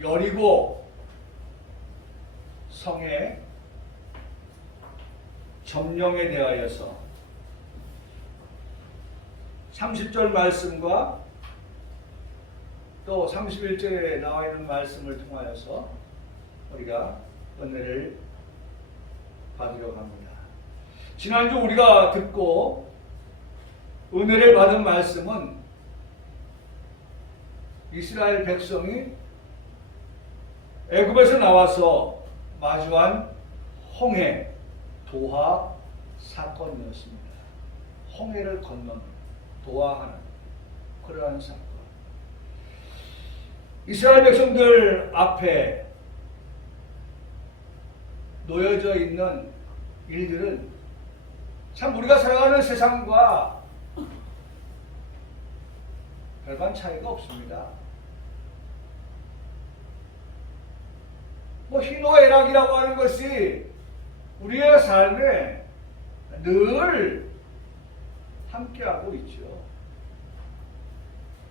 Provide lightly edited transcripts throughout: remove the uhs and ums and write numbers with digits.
여리고 성의 점령에 대하여서 30절 말씀과 또 31절에 나와 있는 말씀을 통하여서 우리가 은혜를 받으려고 합니다. 지난주 우리가 듣고 은혜를 받은 말씀은 이스라엘 백성이 애굽에서 나와서 마주한 홍해 도하 사건이었습니다. 홍해를 건너는 도하하는 그러한 사건. 이스라엘 백성들 앞에 놓여져 있는 일들은 참 우리가 살아가는 세상과 별반 차이가 없습니다. 희노애락이라고 하는 것이 우리의 삶에 늘 함께하고 있죠.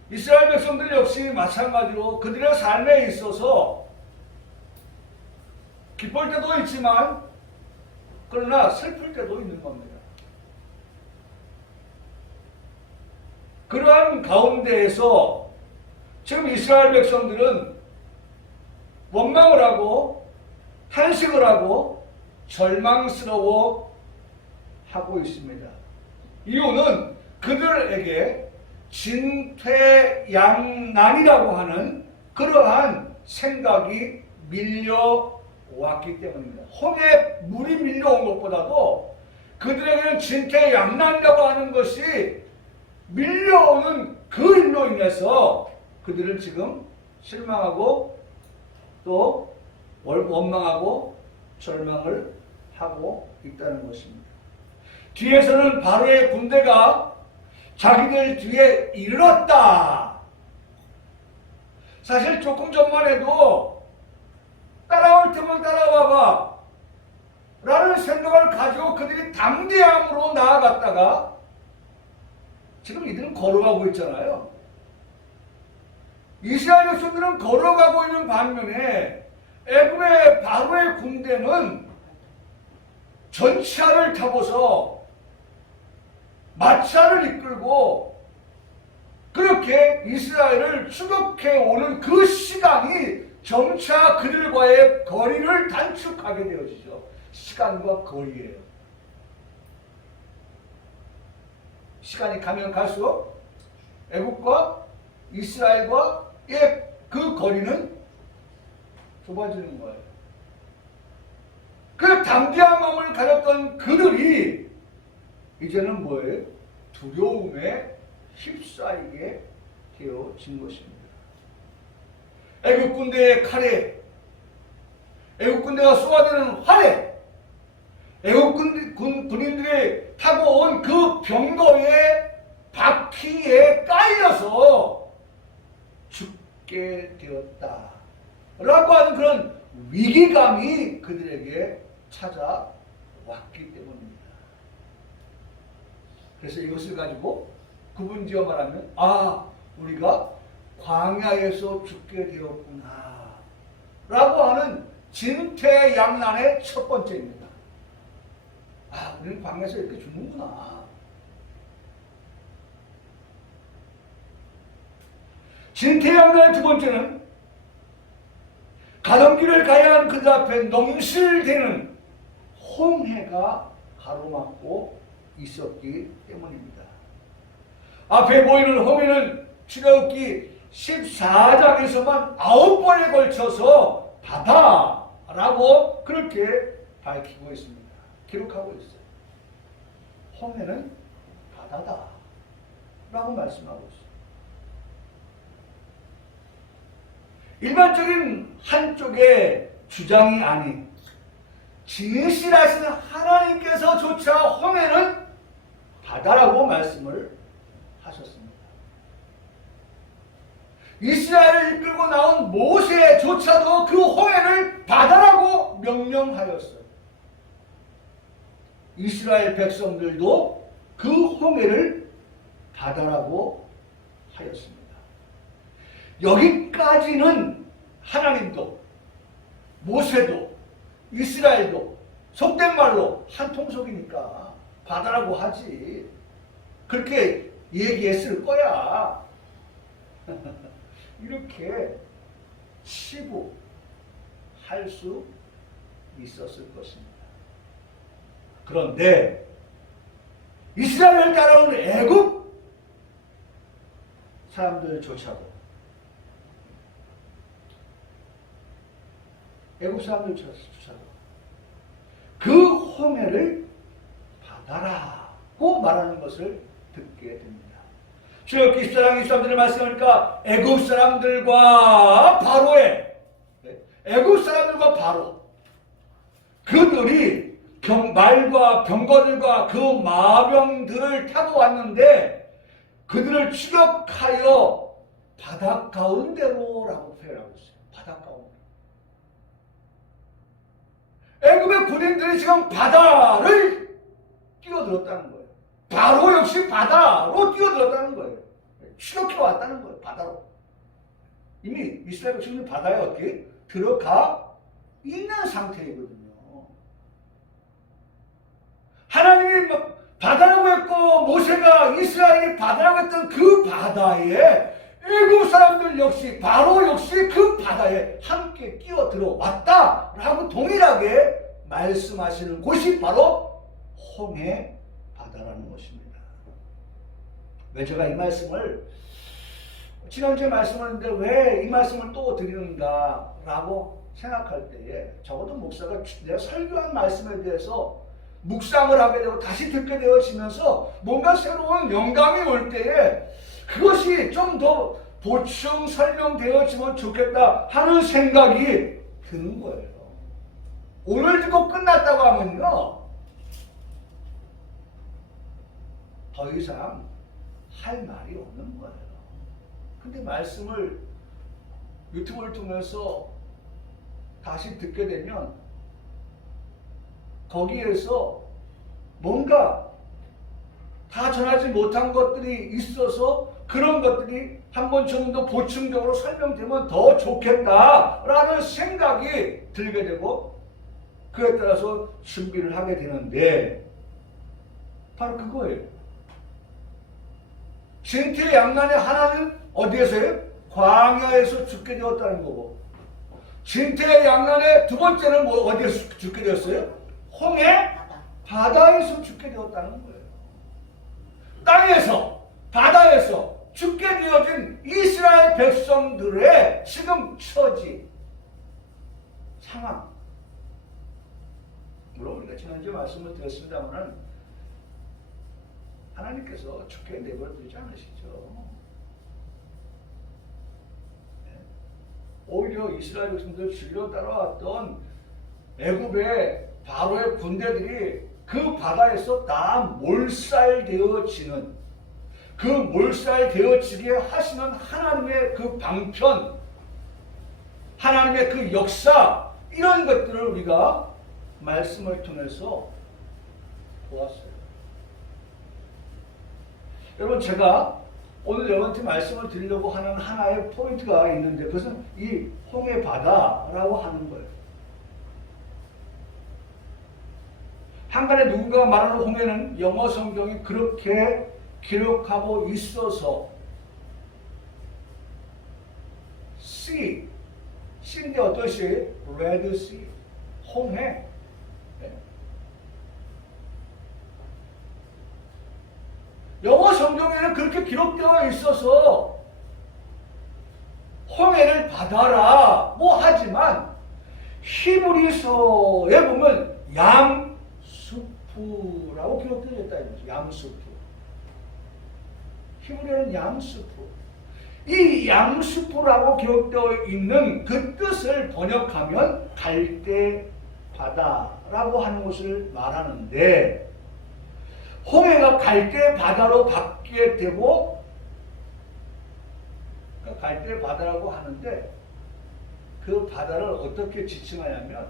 이스라엘 백성들 역시 마찬가지로 그들의 삶에 있어서 기쁠 때도 있지만 그러나 슬플 때도 있는 겁니다. 그러한 가운데에서 지금 이스라엘 백성들은 원망을 하고 탄식을 하고 절망스러워 하고 있습니다. 이유는 그들에게 진퇴양난이라고 하는 그러한 생각이 밀려왔기 때문입니다. 홍해 물이 밀려온 것보다도 그들에게는 진퇴양난이라고 하는 것이 밀려오는 그 일로 인해서 그들은 지금 실망하고 또 원망하고 절망을 하고 있다는 것입니다. 뒤에서는 바로의 군대가 자기들 뒤에 이르렀다. 사실 조금 전만 해도 따라올 테면 따라와봐 라는 생각을 가지고 그들이 담대함으로 나아갔다가 지금 이들은 걸어가고 있잖아요. 이스라엘 백성들은 걸어가고 있는 반면에 애굽의 바로의 군대는 전차를 타고서 마차를 이끌고 그렇게 이스라엘을 추격해 오는 그 시간이 점차 그들과의 거리를 단축하게 되어지죠. 시간과 거리예요. 시간이 가면 갈수록 애굽과 이스라엘과의 그 거리는 좁아지는 거예요. 그 담대한 마음을 가졌던 그들이 이제는 뭐예요? 두려움에 휩싸이게 되어진 것입니다. 애굽 군대의 칼에, 애굽 군대가 쏘아대는 활에, 애굽 군인들이 타고 온 그 병거의 바퀴에 깔려서 죽게 되었다 라고 하는 그런 위기감이 그들에게 찾아왔기 때문입니다. 그래서 이것을 가지고 구분지어 말하면 우리가 광야에서 죽게 되었구나 라고 하는 진퇴양난의 첫 번째입니다. 우리는 광야에서 이렇게 죽는구나. 진퇴양난의 두 번째는 가던 길을 가야 하는 그들 앞에 넘실대는 홍해가 가로막고 있었기 때문입니다. 앞에 보이는 홍해는 출애굽기 14장에서만 9번에 걸쳐서 바다라고 그렇게 밝히고 있습니다. 기록하고 있어요. 홍해는 바다다 라고 말씀하고 있어요. 일반적인 한쪽의 주장이 아닌 진실하신 하나님께서조차 홍해는 바다라고 말씀을 하셨습니다. 이스라엘을 이끌고 나온 모세조차도 그 홍해를 바다라고 명령하였어요. 이스라엘 백성들도 그 홍해를 바다라고 하였습니다. 여기까지는 하나님도 모세도 이스라엘도 속된 말로 한 통속이니까 바다라고 하지. 그렇게 얘기했을 거야. 이렇게 치부할 수 있었을 것입니다. 그런데 이스라엘을 따라온 애굽 사람들조차도 그 홍해를 바다라고 말하는 것을 듣게 됩니다. 출애굽기 14장 23절의 말씀하니까 애굽 사람들과 바로 그들이 말과 병거들과 그 마병들을 타고 왔는데 그들을 추격하여 바다 가운데로라고 표현하고 있어요. 바다 가운데. 애굽의 군인들이 지금 바다를 뛰어들었다는 거예요. 바로 역시 바다로 뛰어들었다는 거예요. 추격해 왔다는 거예요. 바다로. 이미 이스라엘 백성들은 바다에 어떻게 들어가 있는 상태이거든요. 하나님이 바다라고 했고 모세가 이스라엘이 바다라고 했던 그 바다에 애굽 사람들 역시 그 바다에 함께 끼어들어 왔다라고 동일하게 말씀하시는 곳이 바로 홍해 바다라는 것입니다. 왜 제가 이 말씀을 지난주에 말씀하는데 왜 이 말씀을 또 드리는가라고 생각할 때에 적어도 목사가 내가 설교한 말씀에 대해서 묵상을 하게 되고 다시 듣게 되어지면서 뭔가 새로운 영감이 올 때에 그것이 좀 더 보충 설명되어지면 좋겠다 하는 생각이 드는 거예요. 오늘 듣고 끝났다고 하면요 더 이상 할 말이 없는 거예요. 근데 말씀을 유튜브를 통해서 다시 듣게 되면 거기에서 뭔가 다 전하지 못한 것들이 있어서 그런 것들이 한 번 좀 더 보충적으로 설명되면 더 좋겠다라는 생각이 들게 되고 그에 따라서 준비를 하게 되는데 바로 그거예요. 진퇴양난의 하나는 어디에서요? 광야에서 죽게 되었다는 거고 진퇴양난의 두 번째는 어디에서 죽게 되었어요? 홍해 바다에서 죽게 되었다는 거예요. 땅에서 바다에서 죽게 되어진 이스라엘 백성들의 지금 처지 상황 물론 우리가 지난주에 말씀을 드렸습니다만 하나님께서 죽게 내버려두지 않으시죠. 오히려 이스라엘 백성들을 질려 따라왔던 애굽의 바로의 군대들이 그 바다에서 다 몰살되어지는 그 몰살되어지게 하시는 하나님의 그 방편 하나님의 그 역사 이런 것들을 우리가 말씀을 통해서 보았어요. 여러분 제가 오늘 여러분한테 말씀을 드리려고 하는 하나의 포인트가 있는데 그것은 이 홍해 바다라고 하는 거예요. 한간에 누군가가 말하는 홍해는 영어 성경이 그렇게 기록하고 있어서 C인데 어떤 시? Red Sea, 홍해. 영어 성경에는 그렇게 기록되어 있어서 홍해를 바다라고 하지만 히브리서에 보면 양수프라고 기록되어 있다. 양수프. 히브리어는 양수프. 이 양수프라고 기록되어 있는 그 뜻을 번역하면 갈대 바다라고 하는 것을 말하는데 홍해가 갈대 바다로 바뀌게 되고 갈대 바다라고 하는데 그 바다를 어떻게 지칭하냐면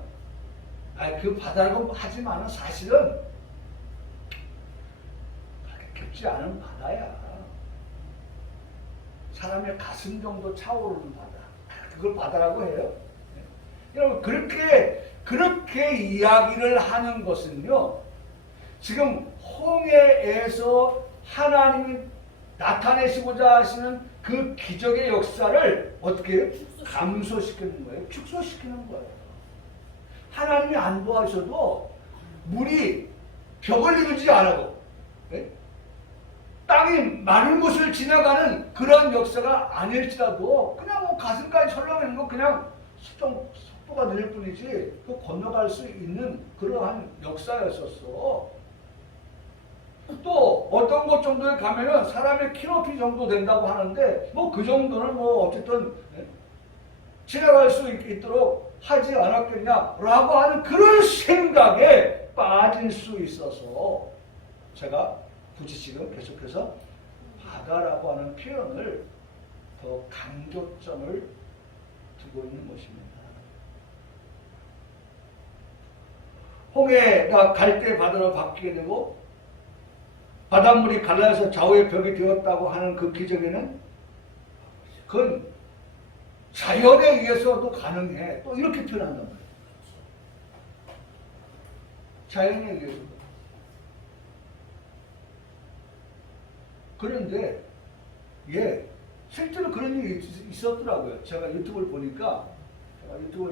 그 바다라고 하지만 사실은 그렇게 깊지 않은 바다야. 사람의 가슴 정도 차오르는 바다. 그걸 바다라고 해요? 여러분 그렇게 이야기를 하는 것은요. 지금 홍해에서 하나님이 나타내시고자 하시는 그 기적의 역사를 어떻게 해요? 감소시키는 거예요. 축소시키는 거예요. 하나님이 안 도와주셔도 물이 벽을 이루지 않아도 땅이 마른 곳을 지나가는 그런 역사가 아닐지라도 그냥 뭐 가슴까지 철렁이는 거 그냥 속도가 느릴 뿐이지 그 건너갈 수 있는 그러한 역사였었어. 또 어떤 곳 정도에 가면은 사람의 키 높이 정도 된다고 하는데 뭐 그 정도는 뭐 어쨌든 지나갈 수 있도록 하지 않았겠냐라고 하는 그런 생각에 빠질 수 있어서 제가 굳이 지금 계속해서 바다라고 하는 표현을 더 강조점을 두고 있는 것입니다. 홍해가 갈대 바다로 바뀌게 되고 바닷물이 갈라져서 좌우의 벽이 되었다고 하는 그 기적에는 그건 자연에 의해서도 가능해. 또 이렇게 표현한단 말이에요. 자연에 의해서도. 그런데 실제로 그런 일이 있었더라고요. 제가 유튜브를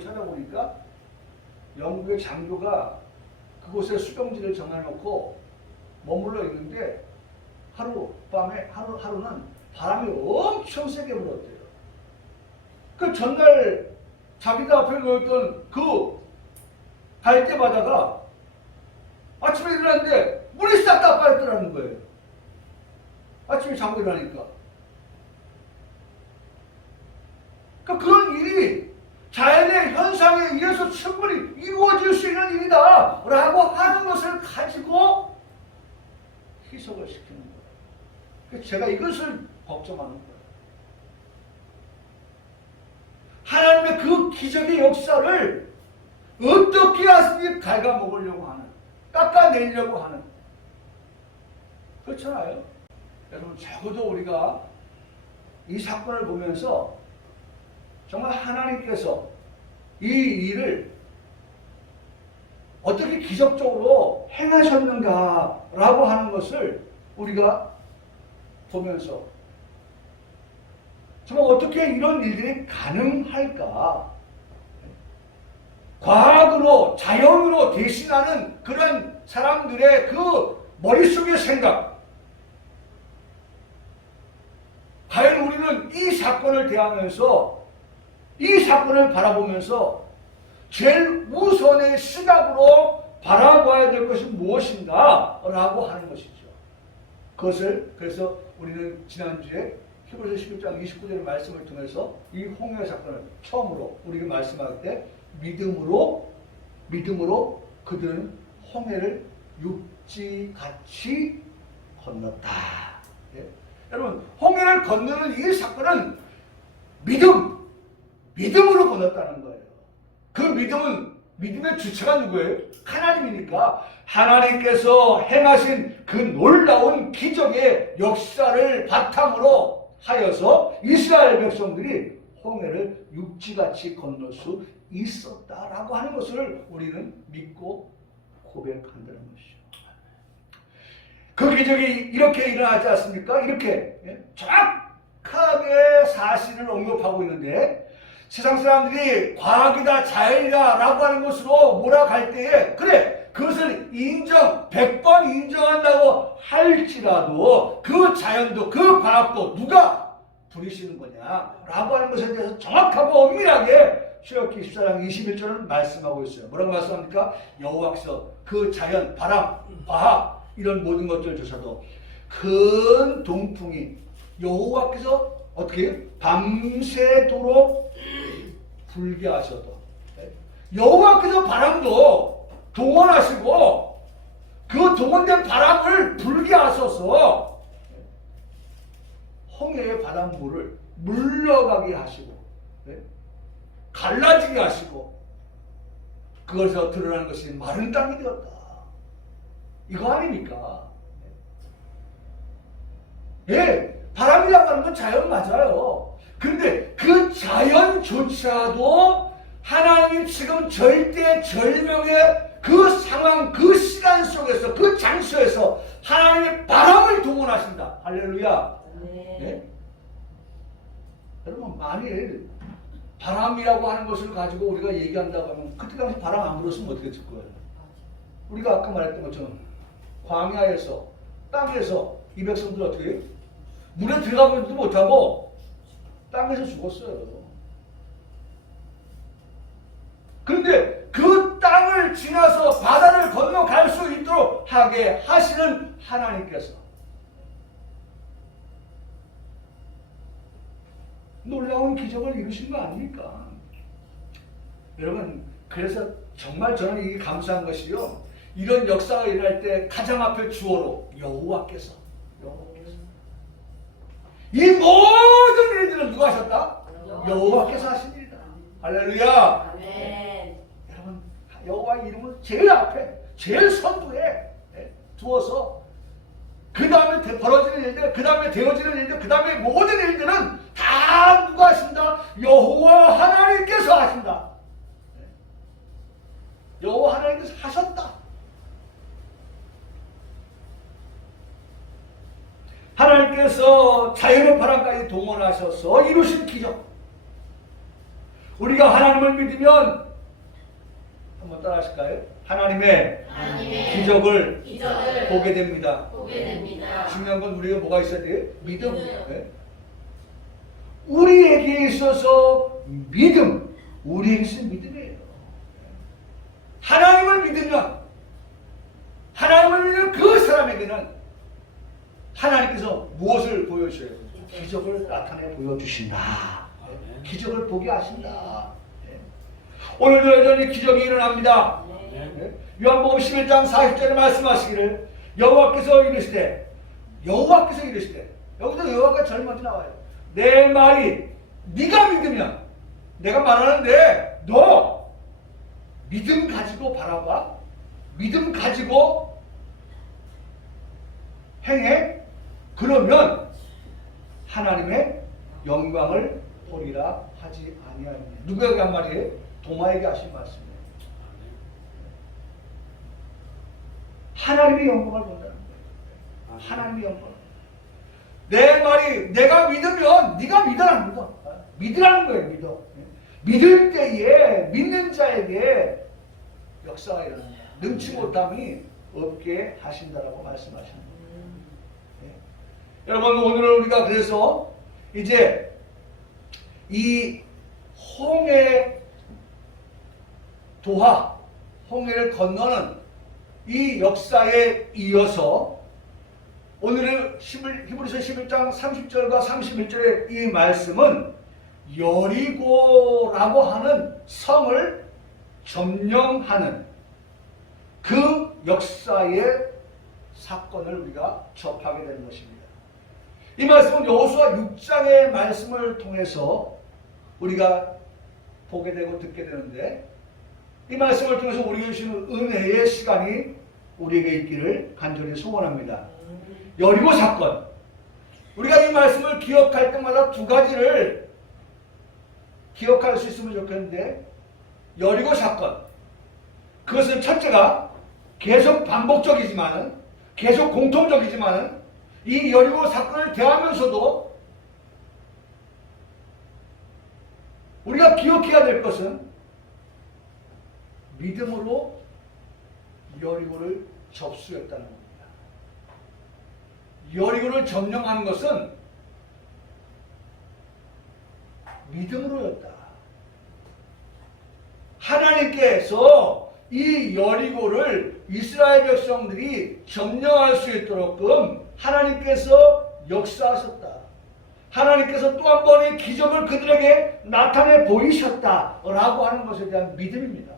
찾아보니까 영국의 장교가 그곳에 수병지를 정해놓고 머물러 있는데 하루는 바람이 엄청 세게 불었대요. 그 전날 자기가 앞에 놓였던 그 갈대 바다가 아침에 일어났는데 물이 싹 다 빠졌더라는 거예요. 아침에 자고 일어나니까. 그런 일이 자연의 현상에 의해서 충분히 이루어질 수 있는 일이다 라고 하는 것을 가지고 희석을 시키는 거예요. 제가 이것을 걱정하는 거예요. 하나님의 그 기적의 역사를 어떻게 하든지 갉아먹으려고 하는, 깎아내려고 하는, 그렇잖아요. 여러분 적어도 우리가 이 사건을 보면서 정말 하나님께서 이 일을 어떻게 기적적으로 행하셨는가라고 하는 것을 우리가 보면서 정말 어떻게 이런 일들이 가능할까? 과학으로, 자연으로 대신하는 그런 사람들의 그 머릿속의 생각. 과연 우리는 이 사건을 대하면서, 이 사건을 바라보면서 제일 우선의 시각으로 바라봐야 될 것이 무엇인가? 라고 하는 것이죠. 그것을 그래서 우리는 지난주에 히브리서 11장 29절의 말씀을 통해서 이 홍해 사건을 처음으로 우리가 말씀할 때 믿음으로 그들은 홍해를 육지같이 건넜다. 예? 여러분 홍해를 건너는 이 사건은 믿음으로 건넜다는 거예요. 그 믿음의 주체가 누구예요? 하나님이니까 하나님께서 행하신 그 놀라운 기적의 역사를 바탕으로 하여서 이스라엘 백성들이 홍해를 육지같이 건널 수 있었다라고 하는 것을 우리는 믿고 고백한다는 것이죠. 그 기적이 이렇게 일어나지 않습니까? 이렇게 정확하게 사실을 언급하고 있는데 세상 사람들이 과학이다 자연이다 라고 하는 것으로 몰아갈 때에 그래 그것을 100번 인정한다고 할지라도 그 자연도 그 과학도 누가 부리시는 거냐 라고 하는 것에 대해서 정확하고 엄밀하게 출애굽기 14장 21절은 말씀하고 있어요. 뭐라고 말씀합니까? 여호와께서 그 자연, 바람, 과학 이런 모든 것들을 조사도 큰 동풍이 여호와께서 어떻게 밤새도록 불게 하셔도 여호와께서 바람도 동원하시고 그 동원된 바람을 불게 하셔서 홍해의 바닷물을 물러가게 하시고 갈라지게 하시고 그것에서 드러나는 것이 마른 땅이 되었다. 이거 아닙니까? 바람이라고 하는 건 자연 맞아요. 근데 그 자연조차도 하나님이 지금 절대 절명의 그 상황, 그 시간 속에서, 그 장소에서 하나님의 바람을 동원하신다. 할렐루야. 네? 여러분, 만일 바람이라고 하는 것을 가지고 우리가 얘기한다고 하면 그때 당시 바람 안 불었으면 어떻게 됐을 거예요? 우리가 아까 말했던 것처럼 광야에서, 땅에서 이 백성들 어떻게 해요? 물에 들어가보지도 못하고 땅에서 죽었어요. 그런데 그 땅을 지나서 바다를 건너갈 수 있도록 하게 하시는 하나님께서 놀라운 기적을 이루신 거 아닙니까? 여러분, 그래서 정말 저는 이게 감사한 것이요, 이런 역사가 일어날 때 가장 앞에 주어로 여호와께서 이 모든 일들은 누가 하셨다? 여호와께서 하신 일이다. 할렐루야. 아멘. 여러분, 여호와의 이름을 제일 앞에, 제일 선두에 두어서 그 다음에 벌어지는 일들, 그 다음에 되어지는 일들, 그 다음에 모든 일들은 다 누가 하신다? 여호와 하나님께서 하신다. 여호와 하나님께서 하셨다. 하나님께서 자연의 바람까지 동원하셔서 이루신 기적. 우리가 하나님을 믿으면 한번 따라 하실까요? 하나님의 기적을 보게 됩니다. 중요한 건 우리가 뭐가 있어야 돼요? 믿음. 네? 우리에게 있어서 믿음. 우리에게 있어서 믿음이에요. 하나님을 믿으면, 하나님을 믿는 그 사람에게는 하나님께서 무엇을 보여주셔요? 기적을 나타내 보여주신다. 기적을 보게 하신다. 오늘도 여전히 기적이 일어납니다. 요한복음 11장 40절에 말씀하시기를 여호와께서 이르시되, 여기서 여호와가 제일 먼저 나와요. 내 말이 네가 믿으면, 내가 말하는데 너 믿음 가지고 바라봐. 믿음 가지고 행해. 그러면 하나님의 영광을 보리라 하지 아니하느냐. 누구에게 한 말이에요? 도마에게 하신 말씀이에요. 하나님의 영광을 본다는 거예요. 하나님의 영광을. 내 말이 내가 믿으면 네가 믿어라, 안 믿어? 믿으라는 거예요. 믿어. 믿을 때에 믿는 자에게 역사가 일어납니다. 능치 못함이 없게 하신다라고 말씀하시는 거예요. 여러분, 오늘은 우리가 그래서 이제 이 홍해 도하, 홍해를 건너는 이 역사에 이어서 오늘의 히브리서 11장 30절과 31절의 이 말씀은 여리고라고 하는 성을 점령하는 그 역사의 사건을 우리가 접하게 되는 것입니다. 이 말씀은 여호수아 6장의 말씀을 통해서 우리가 보게 되고 듣게 되는데, 이 말씀을 통해서 우리에게 주시는 은혜의 시간이 우리에게 있기를 간절히 소원합니다. 여리고 사건. 우리가 이 말씀을 기억할 때마다 두 가지를 기억할 수 있으면 좋겠는데, 여리고 사건. 그것은 첫째가 계속 반복적이지만은, 계속 공통적이지만은, 이 여리고 사건을 대하면서도 우리가 기억해야 될 것은 믿음으로 여리고를 접수했다는 겁니다. 여리고를 점령하는 것은 믿음으로였다. 하나님께서 이 여리고를 이스라엘 백성들이 점령할 수 있도록끔 하나님께서 역사하셨다. 하나님께서 또 한 번의 기적을 그들에게 나타내 보이셨다라고 하는 것에 대한 믿음입니다.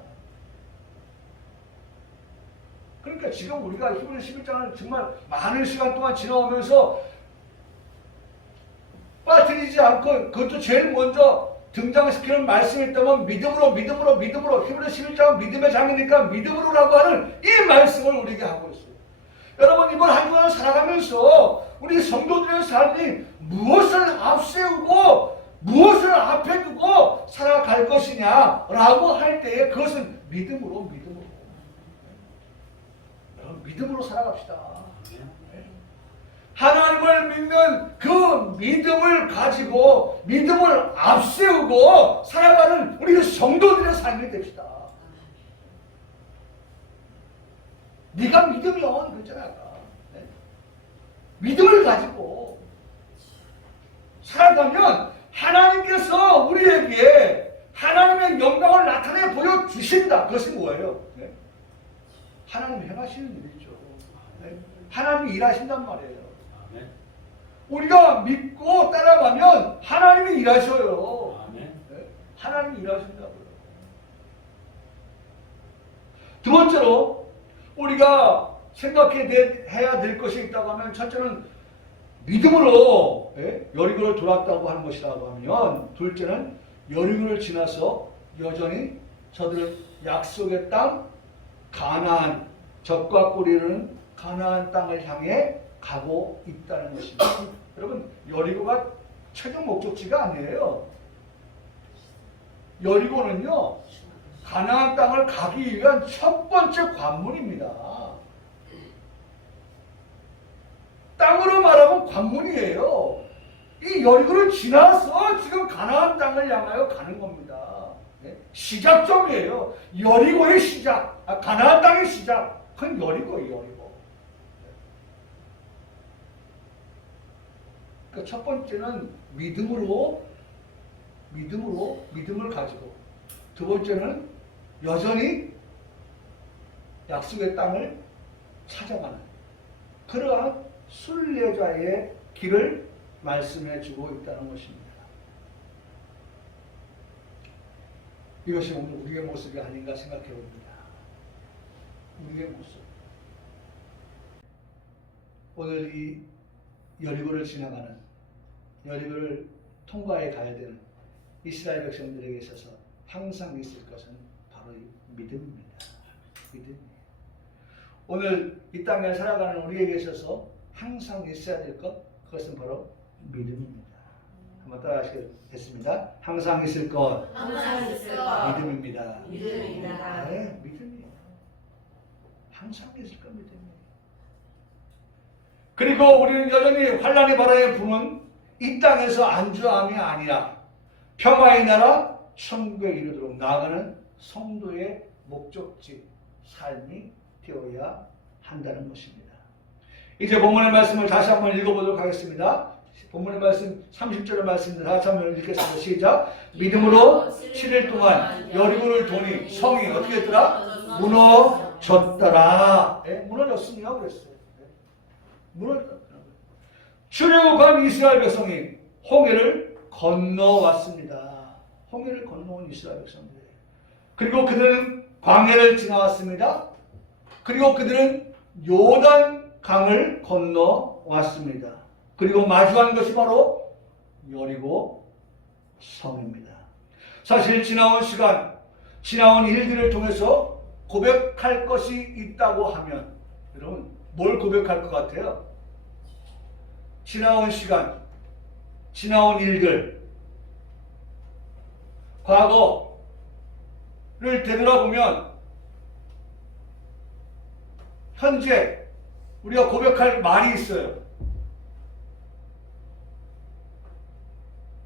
그러니까 지금 우리가 히브리서 11장을 정말 많은 시간 동안 지나오면서 빠뜨리지 않고 그것도 제일 먼저 등장시키는 말씀이 있다면 믿음으로 히브리서 11장은 믿음의 장이니까 믿음으로라고 하는 이 말씀을 우리에게 하고 있어요. 여러분, 이번 한 주간을 살아가면서 우리 성도들의 삶이 무엇을 앞세우고 무엇을 앞에 두고 살아갈 것이냐라고 할 때에 그것은 믿음으로 여러분, 믿음으로 살아갑시다. 하나님을 믿는 그 믿음을 가지고 믿음을 앞세우고 살아가는 우리 성도들의 삶이 됩시다. 네가 믿으면 그렇잖아. 믿음을 가지고 살아가면 하나님께서 우리에게 하나님의 영광을 나타내 보여주신다. 그것이 뭐예요? 하나님 행하시는 일이죠. 하나님이 일하신단 말이에요. 우리가 믿고 따라가면 하나님이 일하셔요. 하나님이 일하신다고요. 두 번째로 우리가 생각해야 될 것이 있다고 하면, 첫째는 믿음으로 여리고를 돌았다고 하는 것이라고 하면, 둘째는 여리고를 지나서 여전히 저들은 약속의 땅 가나안, 젖과 꿀이 흐르는 가나안 땅을 향해 가고 있다는 것입니다. 여러분, 여리고가 최종 목적지가 아니에요. 여리고는요, 가나안 땅을 가기 위한 첫 번째 관문입니다. 땅으로 말하면 관문이에요. 이 여리고를 지나서 지금 가나안 땅을 향하여 가는 겁니다. 시작점이에요. 여리고의 시작, 가나안 땅의 시작, 그건 여리고예요. 여리고. 그러니까 첫 번째는 믿음을 가지고, 두 번째는 여전히 약속의 땅을 찾아가는 그러한 순례자의 길을 말씀해 주고 있다는 것입니다. 이것이 오늘 우리의 모습이 아닌가 생각해 봅니다. 우리의 모습. 오늘 이 여리고를 지나가는, 여리고를 통과해 가야 되는 이스라엘 백성들에게 있어서 항상 있을 것은 바로 이 믿음입니다. 믿음. 오늘 이 땅에 살아가는 우리에게 있어서 항상 있어야 될 것, 그것은 바로 믿음입니다. 한번 따라 하시겠습니다. 항상 있을 것, 믿음입니다. 네, 믿음이에요. 항상 있을 것, 믿음이에요. 그리고 우리는 여전히 환난의 바람에 부는 이 땅에서 안주함이 아니라 평화의 나라 천국에 이르도록 나아가는 성도의 목적지 삶이 되어야 한다는 것입니다. 이제 본문의 말씀을 다시 한번 읽어보도록 하겠습니다. 본문의 말씀 30절의 말씀을 다시 한번 읽겠습니다. 시작. 믿음으로 7일 동안 여리고를 도니 성이 어떻게 했더라? 무너졌더라. 무너졌으며 그랬어요. 무너졌더라. 출애굽한 이스라엘 백성이 홍해를 건너왔습니다. 홍해를 건너온 이스라엘 백성들. 그리고 그들은 광야를 지나왔습니다. 그리고 그들은 요단 강을 건너왔습니다. 그리고 마주한 것이 바로 여리고 성입니다. 사실 지나온 시간, 지나온 일들을 통해서 고백할 것이 있다고 하면, 여러분 뭘 고백할 것 같아요? 지나온 시간, 지나온 일들, 과거를 되돌아보면 현재 우리가 고백할 말이 있어요.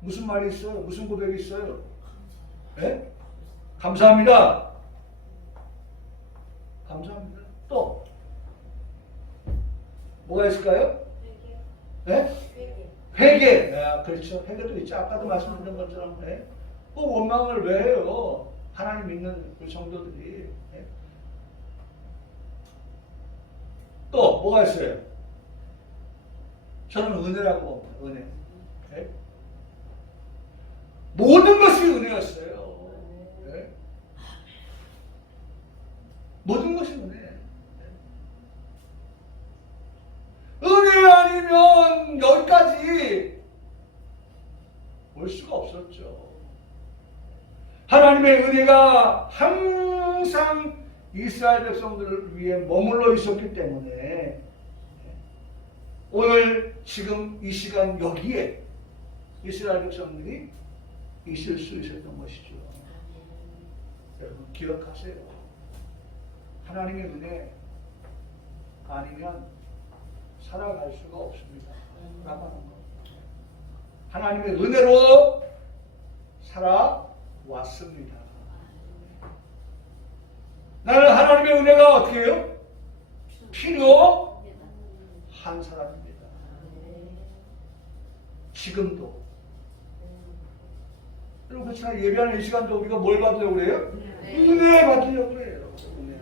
무슨 말이 있어요? 무슨 고백이 있어요? 네? 감사합니다. 감사합니다. 또 뭐가 있을까요? 네? 회개. 아, 그렇죠. 회개도 있죠. 아까도 말씀드린 것처럼. 네? 원망을 왜 해요? 하나님 믿는 우리 성도들이. 네? 또 뭐가 있어요? 저는 은혜라고 봅니다. 은혜. 네? 모든 것이 은혜였어요. 네? 모든 것이 은혜. 은혜 아니면 여기까지 올 수가 없었죠. 하나님의 은혜가 항상 이스라엘 백성들을 위해 머물러 있었기 때문에 오늘 지금 이 시간 여기에 이스라엘 백성들이 있을 수 있었던 것이죠. 여러분 기억하세요. 하나님의 은혜 아니면 살아갈 수가 없습니다. 라고 하는 거. 하나님의 은혜로 살아왔습니다. 나는 하나님의 은혜가 어떻게 해요? 필요한 사람입니다. 지금도. 여러분 그렇지만 예배하는 이 시간도 우리가 뭘 받으려고 그래요? 은혜 받으려고 그래요. 은혜.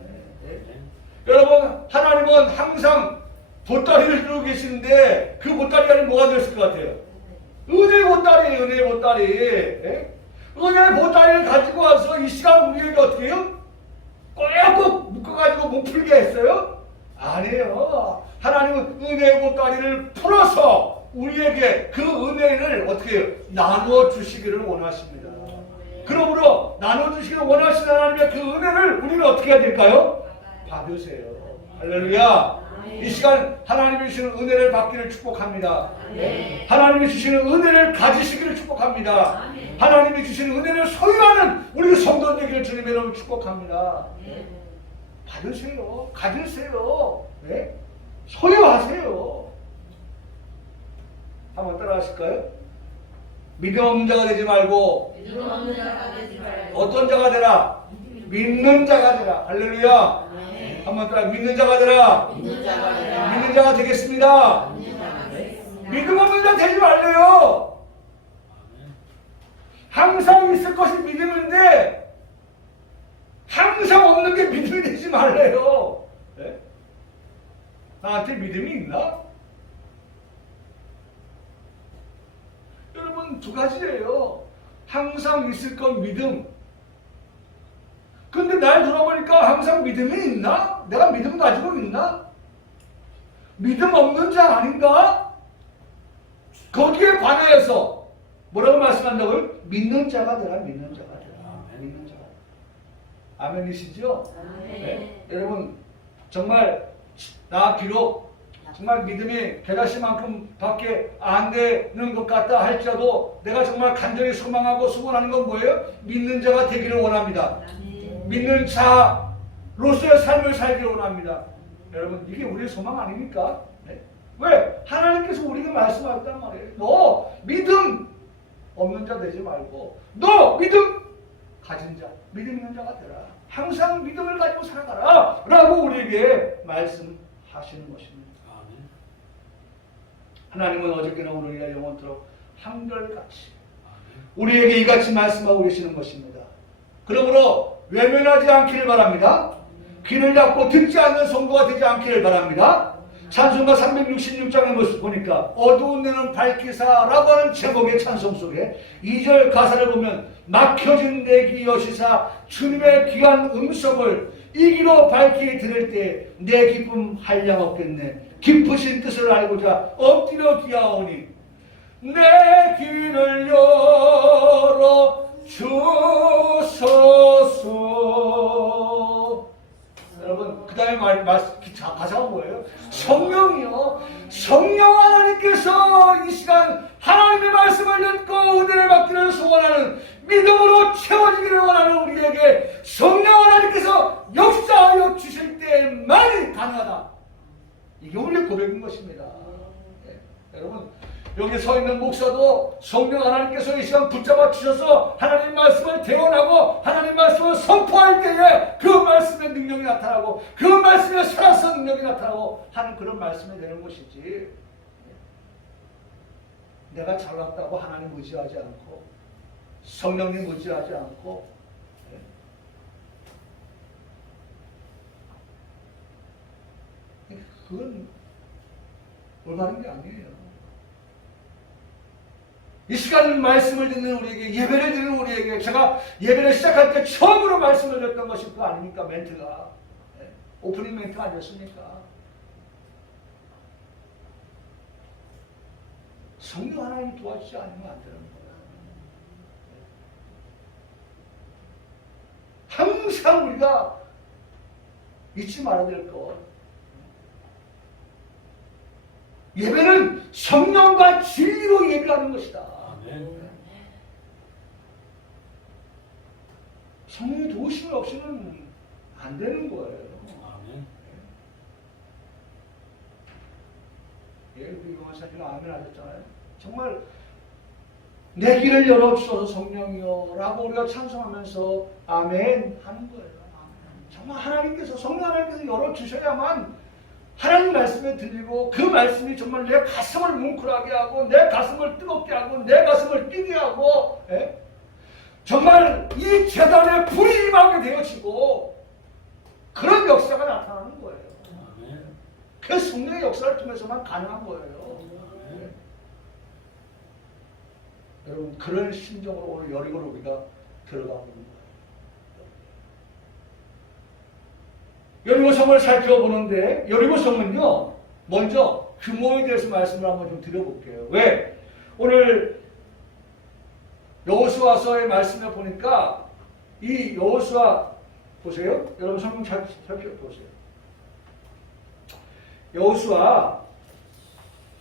여러분 하나님은 항상 보따리를 들고 계시는데 그 보따리가 뭐가 되었을 것 같아요? 은혜 보따리예요. 은혜 보따리. 은혜 보따리를 가지고 와서 이 시간 우리에게 어떻게 해요? 꼭 묶어가지고 못 풀게 했어요? 아니에요. 하나님은 은혜 보따리를 풀어서 우리에게 그 은혜를 어떻게 해요? 나누어 주시기를 원하십니다. 그러므로 나누어 주시기를 원하시는 하나님의 그 은혜를 우리는 어떻게 해야 될까요? 받으세요. 할렐루야. 이 시간 하나님이 주시는 은혜를 받기를 축복합니다. 하나님이 주시는 은혜를 가지시기를 축복합니다. 하나님이 주시는 은혜를 소유하는 우리 성도 되기를 주님의 이름으로 축복합니다. 받으세요. 가지세요. 네? 소유하세요. 한번 따라 하실까요? 믿음 없는 자가 되지 말고 어떤 자가 되라? 믿는 자가 되라. 할렐루야. 한번 따라 믿는 자가 되라. 믿는 자가 되겠습니다. 믿음 없는 자 되지 말래요. 항상 있을 것이 믿음인데 항상 없는 게 믿음이 되지 말래요. 네? 나한테 믿음이 있나? 여러분 두 가지예요. 항상 있을 건 믿음. 근데 날 돌아보니까 항상 믿음이 있나? 내가 믿음 가지고 있나? 믿음 없는 자 아닌가? 거기에 반해서 뭐라고 말씀한다고요? 믿는 자가 되라. 믿는 자가 되라. 믿는 자가 되라. 아멘이시죠? 네. 여러분 정말 나 비록 정말 믿음이 겨자씨만큼 밖에 안 되는 것 같다 할지라도 내가 정말 간절히 소망하고 소원하는 건 뭐예요? 믿는 자가 되기를 원합니다. 믿는 자로서의 삶을 살기를 원합니다. 여러분 이게 우리의 소망 아닙니까? 네? 왜? 하나님께서 우리에게 말씀하셨단 말이에요. 너 믿음 없는 자 되지 말고 너 믿음 가진 자, 믿음 있는 자가 되라. 항상 믿음을 가지고 살아가라 라고 우리에게 말씀하시는 것입니다. 하나님은 어저께나 오늘이나 영원토록 한결같이 우리에게 이같이 말씀하고 계시는 것입니다. 그러므로 외면하지 않기를 바랍니다. 귀를 닫고 듣지 않는 성도가 되지 않기를 바랍니다. 찬송가 366장의 모습 보니까 어두운 데는 밝히사라고 하는 제목의 찬송 속에 2절 가사를 보면 막혀진 내 귀 여시사 주님의 귀한 음성을 이 귀로 밝히 들을 때 내 기쁨 한량 없겠네. 깊으신 뜻을 알고자 엎드려 기하오니 내 귀를 열어 주소서. 여러분 그 다음에 가사가 뭐예요? 성령이요. 성령 하나님께서 이 시간 하나님의 말씀을 듣고 은혜를 받기를 소원하는 믿음으로 채워지기를 원하는 우리에게 성령 하나님께서 역사하여 주실 때만이 가능하다. 이게 우리의 고백인 것입니다. 네. 여러분 여기 서 있는 목사도 성령 하나님께서 이 시간 붙잡아 주셔서 하나님 말씀을 대언하고 하나님 말씀을 선포할 때에 그 말씀의 능력이 나타나고 그 말씀에 살아서 능력이 나타나고 하는 그런 말씀이 되는 것이지, 내가 잘났다고 하나님 의지하지 않고 성령님 의지하지 않고 그건 올바른 게 아니에요. 이 시간 말씀을 듣는 우리에게, 예배를 드리는 우리에게, 제가 예배를 시작할 때 처음으로 말씀을 드렸던 것이 그거 아닙니까? 멘트가. 오프닝 멘트 아니었습니까? 성령 하나님 도와주지 않으면 안 되는 거예요. 항상 우리가 잊지 말아야 될 것. 예배는 성령과 진리로 예배하는 것이다. 성령의 도우심이 없이는 안 되는 거예요. 아멘. 예, 우리 용화사님 아멘 하셨잖아요. 정말 내 길을 열어주셔서 성령이여 라고 우리가 찬송하면서 아멘 하는 거예요. 정말 하나님께서, 성령 하나님께서 열어주셔야만 하나님 말씀에 들리고 그 말씀이 정말 내 가슴을 뭉클하게 하고 내 가슴을 뜨겁게 하고 내 가슴을 뛰게 하고, 예? 정말 이 제단에 불이 임하게 되어지고 그런 역사가 나타나는 거예요. 아멘. 그 성령의 역사를 통해서만 가능한 거예요. 아멘. 여러분, 그런 심정으로 오늘 여리고를 우리가 들어가고 있는 거예요. 여리고성을 살펴보는데, 여리고성은요, 먼저 규모에 대해서 말씀을 한번 좀 드려볼게요. 왜? 오늘 여호수아서의 말씀을 보니까 이 여호수아 보세요. 여러분 성경 잘 살펴보세요. 여호수아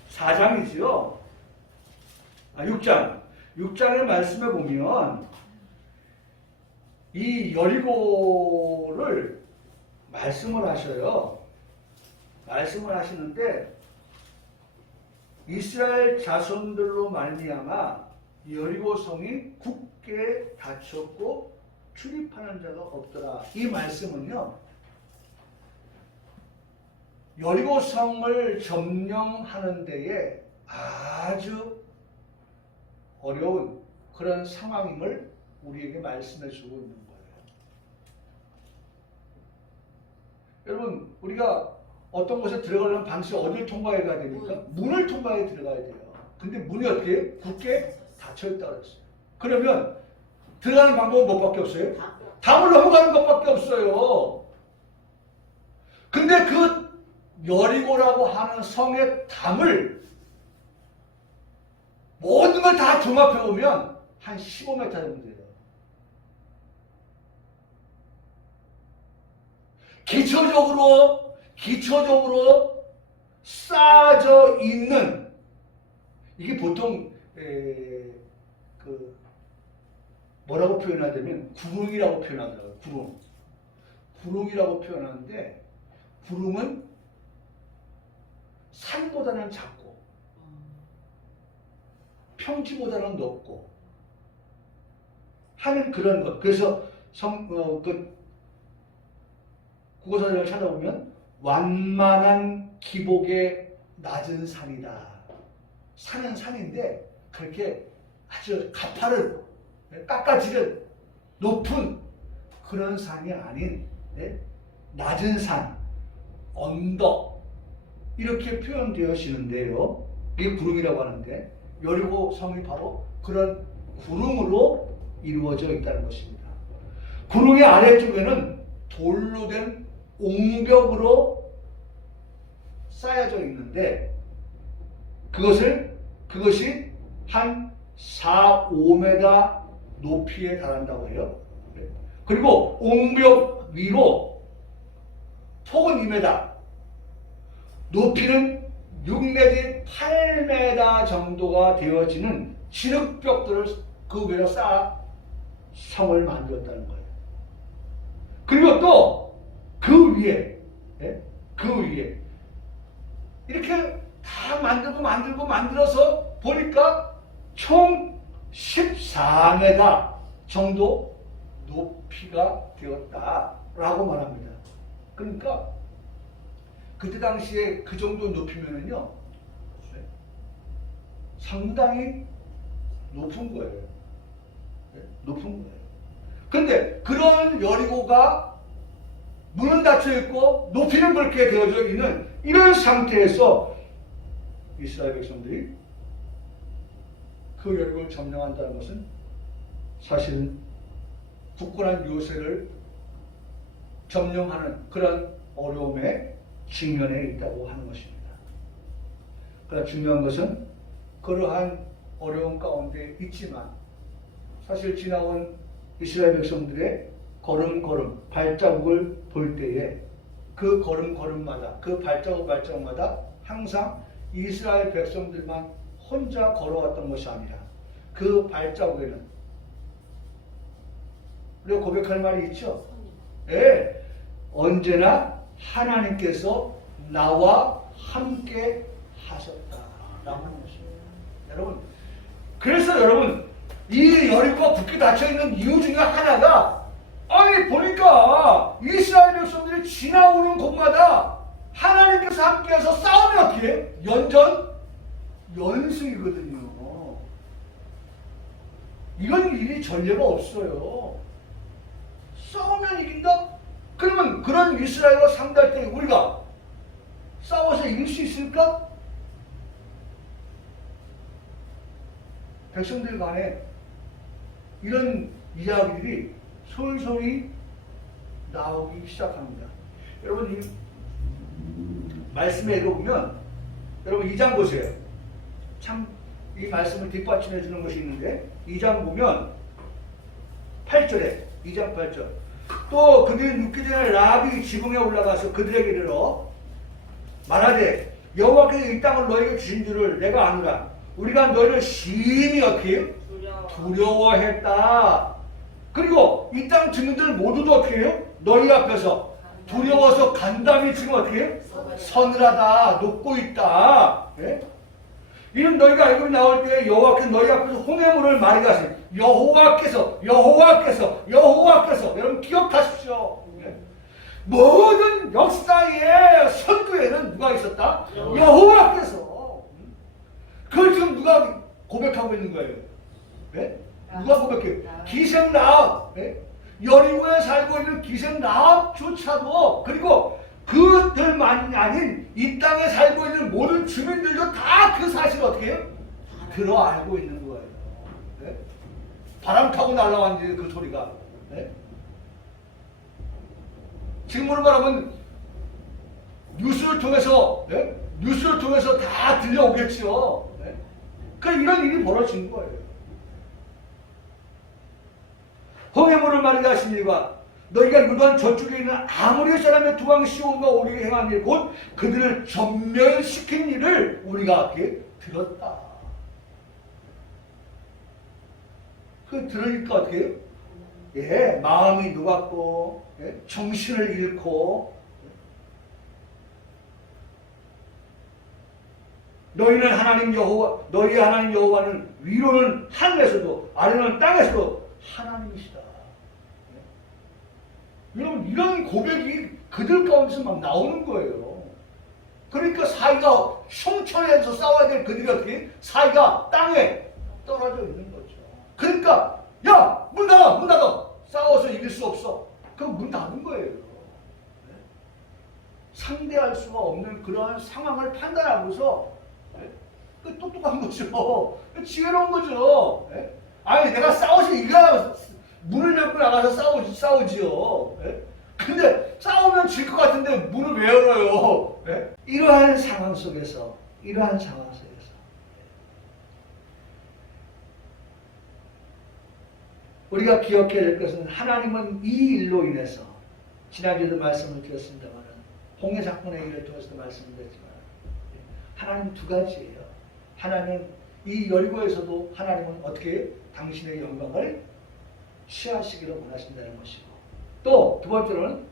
4장이지요. 6장. 6장의 말씀에 보면 이 여리고를 말씀을 하셔요. 말씀을 하시는데 이스라엘 자손들로 말미암아 여리고성이 굳게 닫혔고 출입하는 자가 없더라. 이 말씀은요, 여리고성을 점령하는 데에 아주 어려운 그런 상황임을 우리에게 말씀해 주고 있는 거예요. 여러분, 우리가 어떤 곳에 들어가려면 방식 어디를 통과해 가야 됩니까? 문을 통과해 들어가야 돼요. 근데 문이 어떻게 굳게 닫혀있다 그랬어요. 그러면 들어가는 방법은 뭐밖에 없어요? 담을 넘어가는 것밖에 없어요. 근데 그 여리고라고 하는 성의 담을 모든 걸 다 종합해 보면 한 15m 정도 돼요. 기초적으로 쌓아져 있는, 이게 보통 뭐라고 표현하냐면 구릉이라고 표현하더라고요. 구릉이라고 표현하는데, 구릉은 산보다는 작고 평지보다는 높고 하는 그런 것. 그래서 국어사전을 찾아보면 완만한 기복의 낮은 산이다. 산은 산인데 그렇게 아주 가파른, 깎아지른 높은 그런 산이 아닌 낮은 산, 언덕, 이렇게 표현되어지는데요. 이게 구름이라고 하는데 여리고 성이 바로 그런 구름으로 이루어져 있다는 것입니다. 구름의 아래쪽에는 돌로 된 옹벽으로 쌓여져 있는데 그것이 한 4, 5m 높이에 달한다고 해요. 그리고 옹벽 위로 폭은 2m, 높이는 6 내지 8m 정도가 되어지는 진흙벽들을 그 위로 쌓아 성을 만들었다는 거예요. 그리고 또 그 위에 이렇게 다 만들어서 보니까 총 14m 정도 높이가 되었다라고 말합니다. 그러니까 그때 당시에 그 정도 높이면은요, 상당히 높은 거예요. 높은 거예요. 근데 그런 여리고가 문은 닫혀 있고 높이는 그렇게 되어져 있는 이런 상태에서 이스라엘 백성들이 그 여리고를 점령한다는 것은 사실은 굳건한 요새를 점령하는 그런 어려움에 직면해 있다고 하는 것입니다. 그러나 중요한 것은 그러한 어려움 가운데 있지만 사실 지나온 이스라엘 백성들의 걸음걸음, 발자국을 볼 때에 그 걸음걸음마다, 그 발자국마다 항상 이스라엘 백성들만 혼자 걸어왔던 것이 아니라 그 발자국에는 우리가 고백할 말이 있죠. 예, 언제나 하나님께서 나와 함께 하셨다라고 하는 것입니다. 여러분, 그래서 여러분 이 여리고가 굳게 닫혀 있는 이유 중에 하나가 아니 보니까 이스라엘 백성들이 지나오는 곳마다 하나님께서 함께해서 싸우면 어떻게 해? 연승이거든요. 이건 일이 전례가 없어요. 싸우면 이긴다? 그러면 그런 이스라엘과 상대할 때 우리가 싸워서 이길 수 있을까? 백성들 간에 이런 이야기들이 솔솔이 나오기 시작합니다. 여러분 이 말씀에 읽어보면 여러분 2장 보세요. 참 이 말씀을 뒷받침해 주는 것이 있는데 2장 보면 8절에 2장 8절 또 그들이 눕기 전에 라합이 지붕에 올라가서 그들에게 이르러 말하되 여호와께서 이 땅을 너에게 주신 줄을 내가 아노라. 우리가 너희를 심히 어떻게 두려워했다. 그리고 이 땅 주민들 모두도 어떻게 해요? 너희 앞에서 두려워서 간담이 지금 어떻게 해요? 서늘하다, 녹고 있다. 예? 이는 너희가 알고 나올 때 여호와께서 너희 앞에서 홍해물을 마르게 하시니 여호와께서 여러분 기억하십시오. 예? 모든 역사의 선두에는 누가 있었다? 여호와께서. 그걸 지금 누가 고백하고 있는 거예요? 예? 누가 고백해요? 기생 라합. 예? 여리고에 살고 있는 기생 라합조차도 그리고 그들만이 아닌 이 땅에 살고 있는 모든 주민들도 다 그 사실을 어떻게 해요? 들어 알고 있는 거예요. 네? 바람 타고 날아왔는데 그 소리가. 네? 지금으로 말하면 뉴스를 통해서 다 들려오겠죠. 네? 그 이런 일이 벌어진 거예요. 홍해물을 마르게 하신 일과 너희가 유단 저쪽에 있는 아모리 사람의 두 왕 시온과 오리게 행한 일 곧 그들을 전멸시킨 일을 우리가 이렇게 들었다. 그 들으니까 어떻게 해요? 예, 마음이 녹았고 예, 정신을 잃고 너희는 하나님 여호와 너희 하나님 여호와는 위로는 하늘에서도 아래는 땅에서도 하나님이시다. 여러분 이런 고백이 그들 가운데서 막 나오는 거예요. 그러니까 사이가 흉천에서 싸워야 될 그들이 어떻게 사이가 땅에 떨어져 있는 거죠. 그러니까 야 문 닫아 싸워서 이길 수 없어. 그럼 문 닫은 거예요. 상대할 수가 없는 그러한 상황을 판단하고서 똑똑한 거죠. 지혜로운 거죠. 아니 내가 싸워서 이겨야 문을 열고 나가서 싸우지요. 예? 근데 싸우면 질 것 같은데 문을 왜 열어요? 예? 이러한 상황 속에서 우리가 기억해야 될 것은 하나님은 이 일로 인해서 지난주에도 말씀을 드렸습니다만 홍해 사건의 일을 통해서도 말씀을 드렸지만 하나님 두 가지예요. 하나님 이 여리고에서도 하나님은 어떻게 당신의 영광을 취하시기를 원하신다는 것이고 또 두 번째로는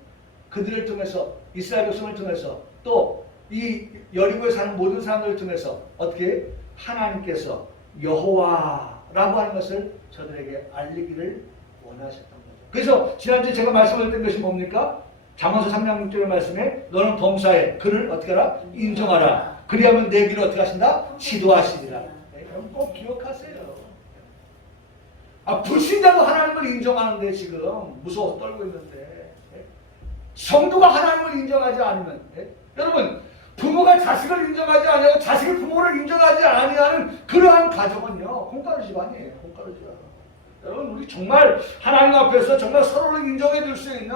그들을 통해서 이스라엘 백성을 통해서 또 이 여리고에 사는 모든 사람들을 통해서 어떻게 하나님께서 여호와라고 하는 것을 저들에게 알리기를 원하셨던 거죠. 그래서 지난주에 제가 말씀드렸던 것이 뭡니까? 잠언서 3장 6절의 말씀에 너는 범사에 그를 어떻게 하라? 인정하라. 그리하면 내 길을 어떻게 하신다? 지도하시리라. 여러분 꼭 기억하세요. 불신자도 하나님을 인정하는데 지금 무서워서 떨고 있는데 성도가 하나님을 인정하지 않으면 여러분 부모가 자식을 인정하지 않고 자식이 부모를 인정하지 아니하는 그러한 가정은요 콩가루 집안이에요. 콩가루 집안. 여러분 우리 정말 하나님 앞에서 정말 서로를 인정해 줄 수 있는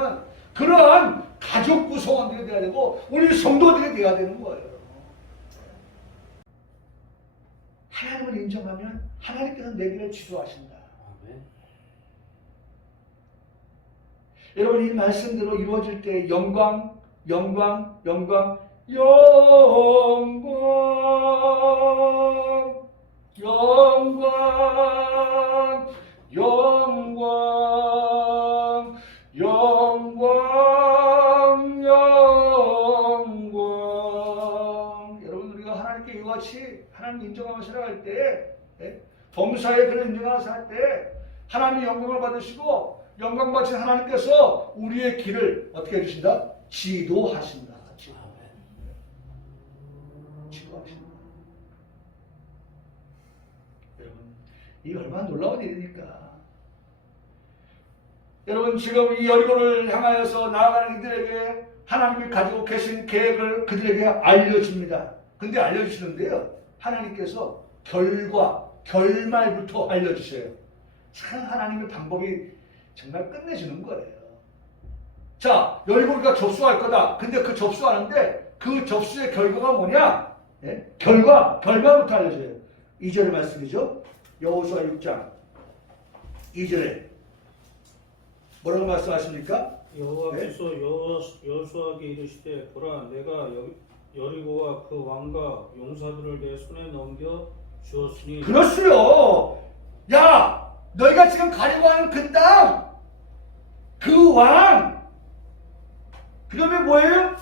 그러한 가족 구성원들이 돼야 되고 우리 성도들이 돼야 되는 거예요. 하나님을 인정하면 하나님께서 내 길을 지도하신다. 여러분 이 말씀대로 이루어질 때 영광 영광 영광. 여러분 우리가 하나님께 이와 같이 하나님 인정하면서 살아갈 때 범사에 그런 인정하면서 살 때 하나님의 영광을 받으시고 영광 받으신 하나님께서 우리의 길을 어떻게 해주신다? 지도하신다. 지도하신다. 여러분 이 얼마나 놀라운 일입니까? 여러분 지금 이 여리고를 향하여서 나아가는 이들에게 하나님이 가지고 계신 계획을 그들에게 알려줍니다. 근데 알려주시는데요, 하나님께서 결말부터 알려주셔요. 참 하나님의 방법이 정말 끝내주는 거예요. 자, 여리고가 접수할 거다. 근데 그 접수하는데 그 접수의 결과가 뭐냐? 결말부터 알려줘요. 2절의 말씀이죠. 여호수아 6장 2절에 뭐라고 말씀하십니까? 여호와께서 여호수아에게 이르시되 보라 내가 여리고와 그 왕과 용사들을 내 손에 넘겨 주었으니. 그렇지요. 야, 너희가 지금 가려고 하는 그 땅, 그 왕, 그 다음에 뭐예요?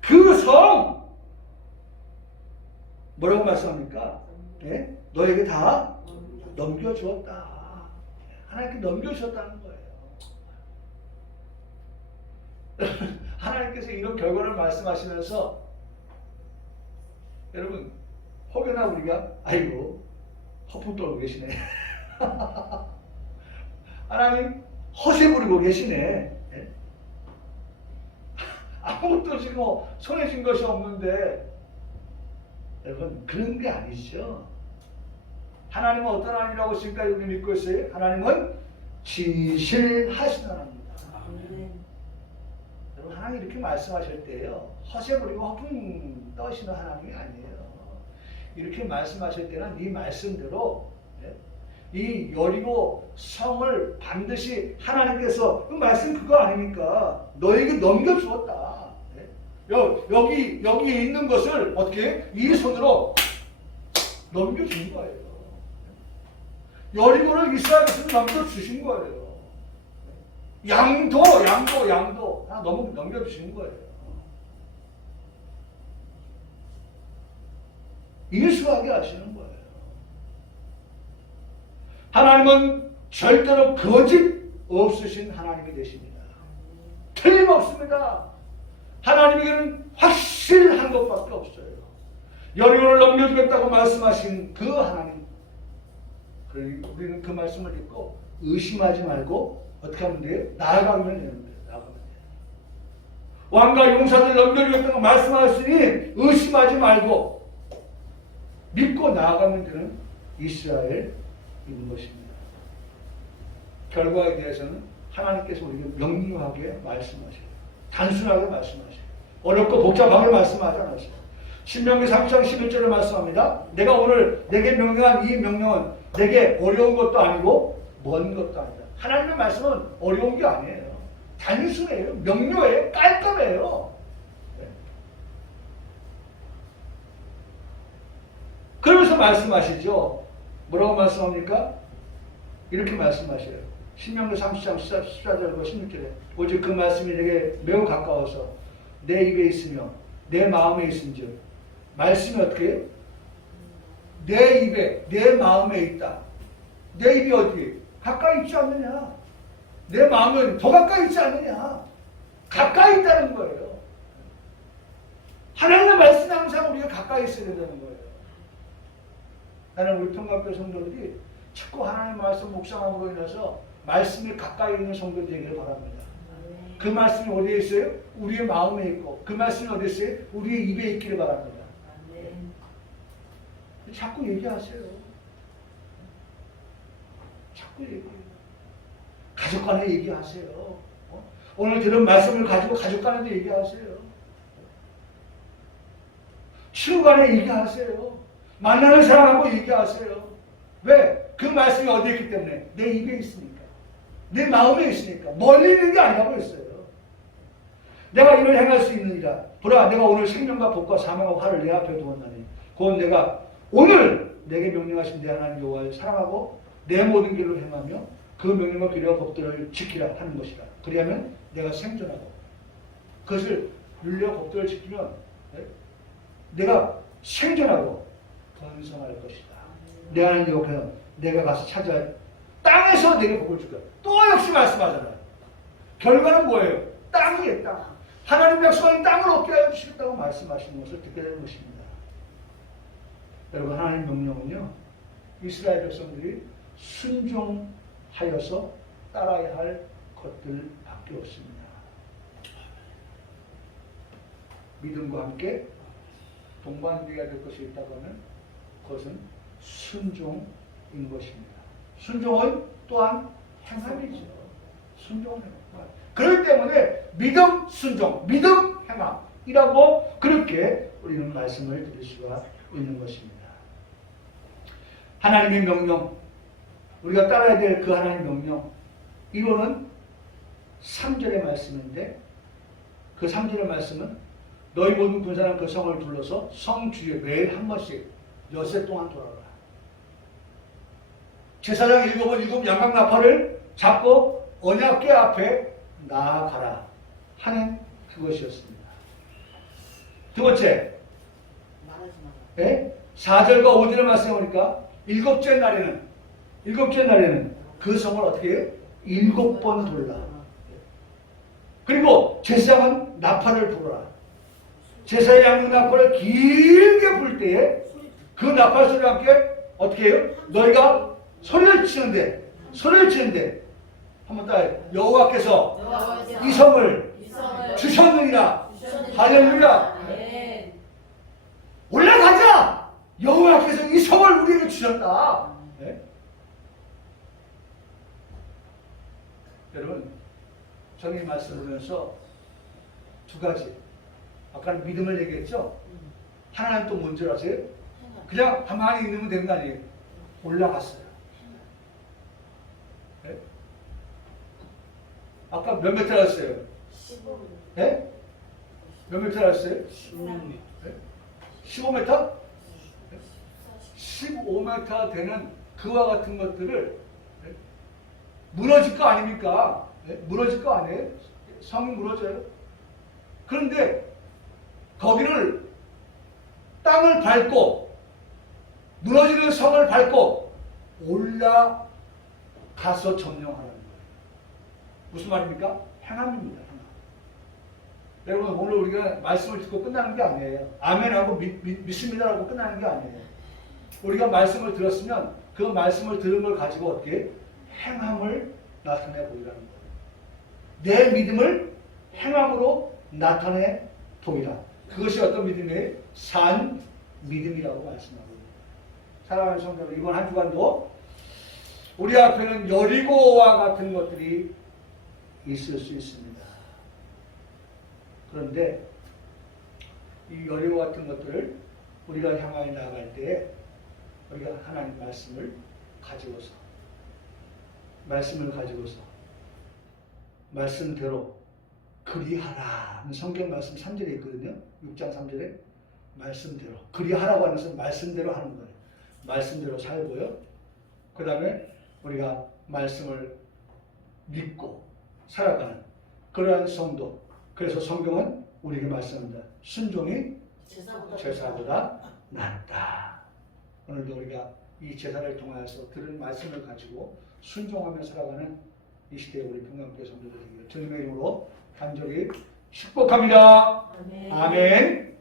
그 성, 뭐라고 말씀합니까? 너에게 다 넘겨주었다. 하나님께 넘겨주셨다는 거예요. 하나님께서 이런 결과를 말씀하시면서 여러분 혹여나 우리가 아이고 허풍 떨고 계시네. 하나님 허세 부리고 계시네. 아무것도 지금 손에 쥔 것이 없는데 여러분 그런 게 아니죠. 하나님은 어떤 하나님이라고 지금까지 우리 믿고 있어요? 하나님은 진실하신 하나님입니다. 여러분 하나님 이렇게 말씀하실 때요, 허세 부리고 허풍 떠시는 하나님이 아니에요. 이렇게 말씀하실 때는 네 말씀대로 이 여리고 성을 반드시 하나님께서 그 말씀 그거 아닙니까? 너에게 넘겨주었다. 여기 있는 것을 어떻게 이 손으로 넘겨준 거예요. 여리고를 이스라엘에서 넘겨주신 거예요. 양도 다 넘겨주신 거예요. 인수하게 하시는 거예요. 하나님은 절대로 거짓 없으신 하나님이 되십니다. 틀림없습니다. 하나님에게는 확실한 것밖에 없어요. 여리고를 넘겨주겠다고 말씀하신 그 하나님, 우리는 그 말씀을 듣고 의심하지 말고 어떻게 하면 돼요? 나아가면 되는 거예요. 나아가면 돼요. 왕과 용사들 넘겨주겠다고 말씀하셨으니 의심하지 말고 믿고 나아가면 되는 이스라엘인 것입니다. 결과에 대해서는 하나님께서 우리에게 명료하게 말씀하셔요. 단순하게 말씀하셔요. 어렵고 복잡하게 말씀하지 않으세요. 신명기 3장 11절을 말씀합니다. 내가 오늘 내게 명령한 이 명령은 내게 어려운 것도 아니고 먼 것도 아니다. 하나님의 말씀은 어려운 게 아니에요. 단순해요. 명료해요. 깔끔해요. 그러면서 말씀하시죠. 뭐라고 말씀합니까? 이렇게 말씀하셔요. 신명기 30장 14절과 16절에 오직 그 말씀이 내게 매우 가까워서 내 입에 있으며 내 마음에 있은즉. 말씀이 어떻게 해요? 내 입에 내 마음에 있다. 내 입이 어디? 가까이 있지 않느냐? 내 마음은 더 가까이 있지 않느냐? 가까이 있다는 거예요. 하나님의 말씀이 항상 우리가 가까이 있어야 된다는 거예요. 나는 우리 평강교회 성도들이 자꾸 하나님의 말씀 묵상함으로 인해서 말씀이 가까이 있는 성도들이 되기를 바랍니다. 그 말씀이 어디에 있어요? 우리의 마음에 있고 그 말씀이 어디에 있어요? 우리의 입에 있기를 바랍니다. 자꾸 얘기하세요. 자꾸 얘기해요. 가족 간에 얘기하세요. 오늘 들은 말씀을 가지고 가족 간에도 얘기하세요. 친구 간에 얘기하세요. 만나는 사람하고 얘기하세요. 왜? 그 말씀이 어디에 있기 때문에? 내 입에 있으니까. 내 마음에 있으니까. 멀리 있는 게 아니라고 했어요. 내가 이를 행할 수 있느니라. 보라, 내가 오늘 생명과 복과 사망과 화를 내 앞에 두었나니 곧 내가 오늘 내게 명령하신 내 하나님 여호와를 사랑하고 내 모든 길로 행하며 그 명령과 규례와 법도를 지키라 하는 것이다. 그리하면 내가 생존하고 그것을 윤리와 법도를 지키면 내가 생존하고 번성할 것이다. 내 하나님 여호와는 내가 가서 찾아야 땅에서 내게 복을 줄 거야. 또 역시 말씀하잖아요. 결과는 뭐예요? 땅이에요. 땅. 하나님 백성이 땅을 얻게 하여 주시겠다고 말씀하시는 것을 듣게 되는 것입니다. 여러분, 하나님 명령은요, 이스라엘 백성들이 순종하여서 따라야 할 것들밖에 없습니다. 믿음과 함께 동반되어야 될 것이 있다고 하면 그것은 순종인 것입니다. 순종은 또한 행함이죠. 순종은 행함. 그렇기 때문에 믿음, 순종, 믿음, 행함이라고 그렇게 우리는 말씀을 드릴 수가 있는 것입니다. 하나님의 명령, 우리가 따라야 될 그 하나님의 명령, 이거는 3절의 말씀인데 그 3절의 말씀은 너희 모든 군사는 그 성을 둘러서 성 주위에 매일 한 번씩 엿새 동안 돌아가라. 제사장 7번 양각 나팔을 잡고 언약궤 앞에 나아가라 하는 그것이었습니다. 두 번째, 4절과 5절의 말씀에 보니까 일곱째 날에는 그 성을 어떻게 해요? 7번 돌라. 그리고 제사장은 나팔을 불어라. 제사의 양각 나팔을 길게 불 때에 그 나팔 소리와 함께 어떻게 해요? 너희가 소리를 치는데 한번 따라해. 여호와께서 이 성을 주셨느니라. 할렐루야. 올라가자. 여호와께서 이 성을 우리에게 주셨다. 네? 여러분, 저는 이 말씀을 보면서 두 가지. 아까는 믿음을 얘기했죠. 하나는 또 뭔지 아세요? 그냥 가만히 있으면 되는 거 아니에요. 올라갔어요. 네? 아까 몇 미터 알았어요? 15m. 네? 몇 미터 알았어요? 15m. 네? 15m? 15m 되는 그와 같은 것들을 네? 무너질 거 아닙니까? 네? 무너질 거 아니에요? 성이 무너져요. 그런데 거기를 땅을 밟고 무너지는 성을 밟고 올라가서 점령하는 거예요. 무슨 말입니까? 행함입니다. 행함. 여러분, 오늘 우리가 말씀을 듣고 끝나는 게 아니에요. 아멘하고 믿습니다라고 끝나는 게 아니에요. 우리가 말씀을 들었으면 그 말씀을 들은 걸 가지고 어떻게 행함을 나타내 보이라는 거예요. 내 믿음을 행함으로 나타내 보이라. 그것이 어떤 믿음이에요? 산 믿음이라고 말씀하고 있습니다. 사랑하는 성도들, 이번 한 주간도 우리 앞에는 여리고와 같은 것들이 있을 수 있습니다. 그런데 이 여리고 같은 것들을 우리가 향하여 나아갈 때에 우리가 하나님 말씀을 가지고서 말씀대로 그리하라. 성경 말씀 3절에 있거든요. 6장 3절에 말씀대로 그리하라고 하는 것은 말씀대로 하는 거예요. 말씀대로 살고요. 그 다음에 우리가 말씀을 믿고 살아가는 그러한 성도. 그래서 성경은 우리에게 말씀합니다. 순종이 제사보다 낫다. 오늘도 우리가 이 제사를 통하여서 들은 말씀을 가지고 순종하며 살아가는 이 시대에 우리 평강교회 성도들 되기를 주님의 이름으로 간절히 축복합니다. 아멘.